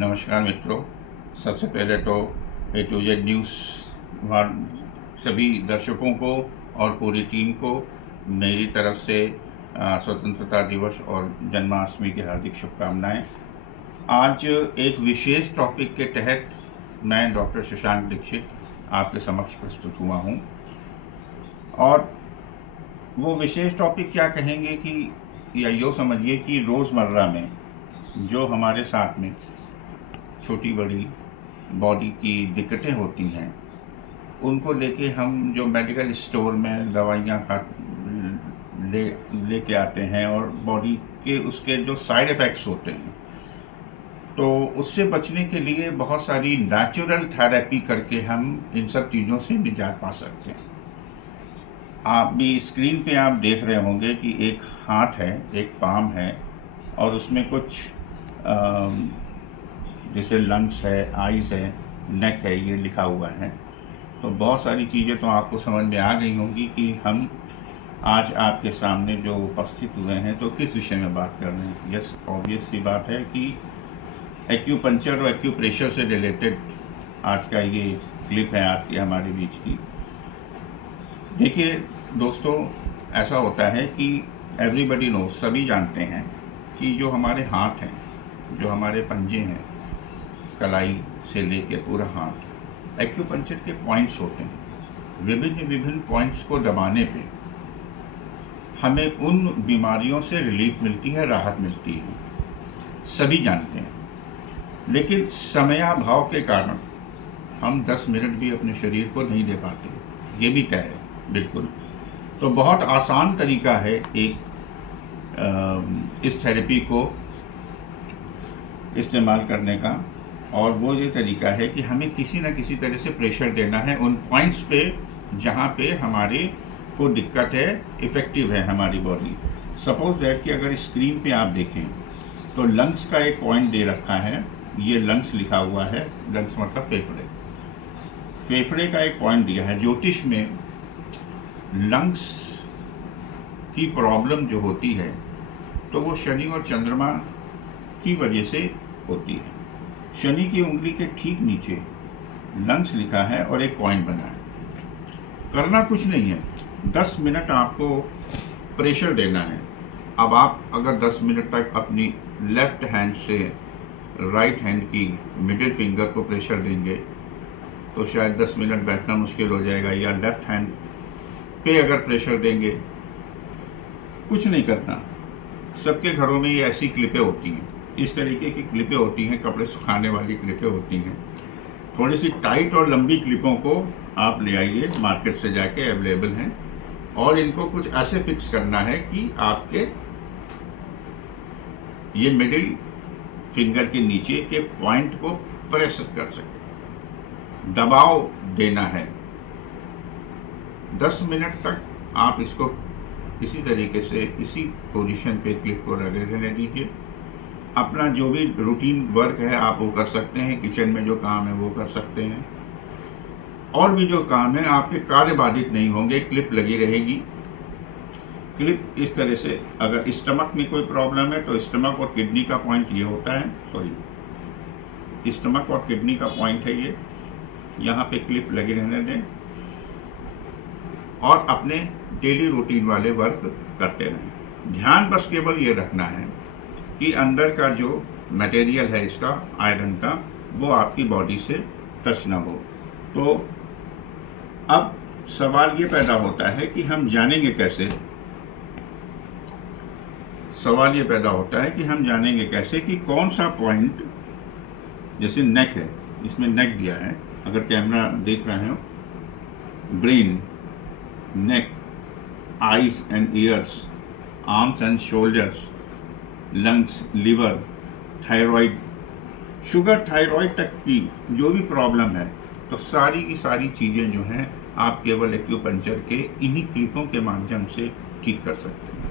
नमस्कार मित्रों। सबसे पहले तो ए टू जेड न्यूज़ सभी दर्शकों को और पूरी टीम को मेरी तरफ से स्वतंत्रता दिवस और जन्माष्टमी की हार्दिक शुभकामनाएं। आज एक विशेष टॉपिक के तहत मैं डॉक्टर शशांक दीक्षित आपके समक्ष प्रस्तुत हुआ हूं, और वो विशेष टॉपिक क्या कहेंगे कि या यूँ समझिए कि रोज़मर्रा में जो हमारे साथ में छोटी बड़ी बॉडी की दिक्कतें होती हैं, उनको लेके हम जो मेडिकल स्टोर में दवाइयाँ लेके आते हैं और बॉडी के उसके जो साइड इफ़ेक्ट्स होते हैं, तो उससे बचने के लिए बहुत सारी नेचुरल थेरेपी करके हम इन सब चीज़ों से निजात पा सकते हैं। आप भी स्क्रीन पे आप देख रहे होंगे कि एक हाथ है, एक पाम है, और उसमें कुछ जैसे लंग्स है, आइज़ है, नेक है, ये लिखा हुआ है। तो बहुत सारी चीज़ें तो आपको समझ में आ गई होंगी कि हम आज आपके सामने जो उपस्थित हुए हैं तो किस विषय में बात कर रहे हैं। यस, ऑब्वियस सी बात है कि एक्यूपंक्चर और एक्यूप्रेशर से रिलेटेड आज का ये क्लिप है आपकी हमारे बीच की। देखिए दोस्तों, ऐसा होता है कि एवरीबडी नो, सभी जानते हैं कि जो हमारे हाथ हैं, जो हमारे पंजे हैं, कलाई से लेके पूरा हाथ, एक्यूपंक्चर के पॉइंट्स होते हैं। विभिन्न पॉइंट्स को दबाने पे हमें उन बीमारियों से रिलीफ मिलती है, राहत मिलती है, सभी जानते हैं। लेकिन समयाभाव के कारण हम 10 मिनट भी अपने शरीर को नहीं दे पाते, ये भी तय है बिल्कुल। तो बहुत आसान तरीका है एक इस थेरेपी को इस्तेमाल करने का, और वो ये तरीका है कि हमें किसी न किसी तरह से प्रेशर देना है उन पॉइंट्स पे जहाँ पे हमारे को दिक्कत है, इफ़ेक्टिव है हमारी बॉडी। सपोज दैट कि अगर स्क्रीन पे आप देखें तो लंग्स का एक पॉइंट दे रखा है, ये लंग्स लिखा हुआ है, लंग्स मतलब फेफड़े, फेफड़े का एक पॉइंट दिया है। ज्योतिष में लंग्स की प्रॉब्लम जो होती है तो वो शनि और चंद्रमा की वजह से होती है। शनि की उंगली के ठीक नीचे लंग्स लिखा है और एक पॉइंट बना है। करना कुछ नहीं है, 10 मिनट आपको प्रेशर देना है। अब आप अगर 10 मिनट तक अपनी लेफ्ट हैंड से राइट हैंड की मिडिल फिंगर को प्रेशर देंगे तो शायद 10 मिनट बैठना मुश्किल हो जाएगा, या लेफ्ट हैंड पे अगर प्रेशर देंगे, कुछ नहीं करना। सबके घरों में ये ऐसी क्लिपें होती हैं, इस तरीके की क्लिपें होती हैं, कपड़े सुखाने वाली क्लिपें होती हैं। थोड़ी सी टाइट और लंबी क्लिपों को आप ले आइए, मार्केट से जाके अवेलेबल हैं, और इनको कुछ ऐसे फिक्स करना है कि आपके ये मिडिल फिंगर के नीचे के पॉइंट को प्रेस कर सके, दबाव देना है। 10 मिनट तक आप इसको इसी तरीके से इसी पोजीशन पे क्लिप को लगे रहने दीजिए। अपना जो भी रूटीन वर्क है आप वो कर सकते हैं, किचन में जो काम है वो कर सकते हैं, और भी जो काम है आपके कार्य बाधित नहीं होंगे, क्लिप लगी रहेगी। क्लिप इस तरह से, अगर स्टमक में कोई प्रॉब्लम है तो स्टमक और किडनी का पॉइंट ये होता है, सॉरी, स्टमक और किडनी का पॉइंट है ये, यहाँ पे क्लिप लगी रहने दें और अपने डेली रूटीन वाले वर्क करते रहें। ध्यान बस केवल ये रखना है कि अंदर का जो मटेरियल है इसका, आयरन का, वो आपकी बॉडी से टच ना हो। तो अब सवाल ये पैदा होता है कि हम जानेंगे कैसे, सवाल ये पैदा होता है कि हम जानेंगे कैसे कि कौन सा पॉइंट, जैसे नेक है, इसमें नेक दिया है, अगर कैमरा देख रहे हो, brain, neck, eyes and years, arms and shoulders, lungs, liver, thyroid, sugar, thyroid तक की जो भी प्रॉब्लम है, तो सारी की सारी चीज़ें जो हैं आप केवल एक्यूपंक्चर के इन्हीं क्लिपों के माध्यम से ठीक कर सकते हैं।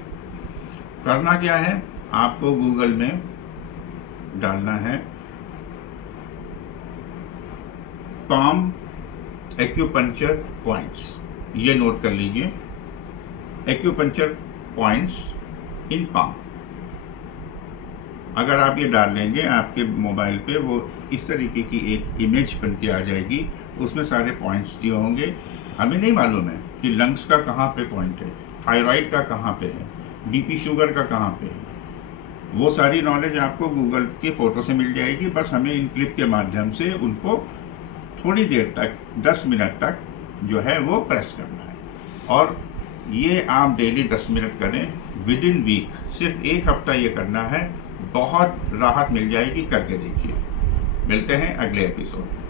करना क्या है, आपको गूगल में डालना है पाम एक्यूपंक्चर पॉइंट्स, ये नोट कर लीजिए, एक्यूपंक्चर पॉइंट्स इन पाम। अगर आप ये डाल लेंगे आपके मोबाइल पे, वो इस तरीके की एक इमेज बन के आ जाएगी, उसमें सारे पॉइंट्स दिए होंगे। हमें नहीं मालूम है कि लंग्स का कहाँ पे पॉइंट है, थायराइड का कहाँ पे है, बीपी शुगर का कहाँ पे है। वो सारी नॉलेज आपको गूगल की फ़ोटो से मिल जाएगी। बस हमें इन क्लिक के माध्यम से उनको थोड़ी देर तक, 10 मिनट तक जो है वो प्रेस करना है। और ये आप डेली 10 मिनट करें, विद इन वीक, सिर्फ 1 हफ्ता ये करना है, बहुत राहत मिल जाएगी। करके देखिए। मिलते हैं अगले एपिसोड में।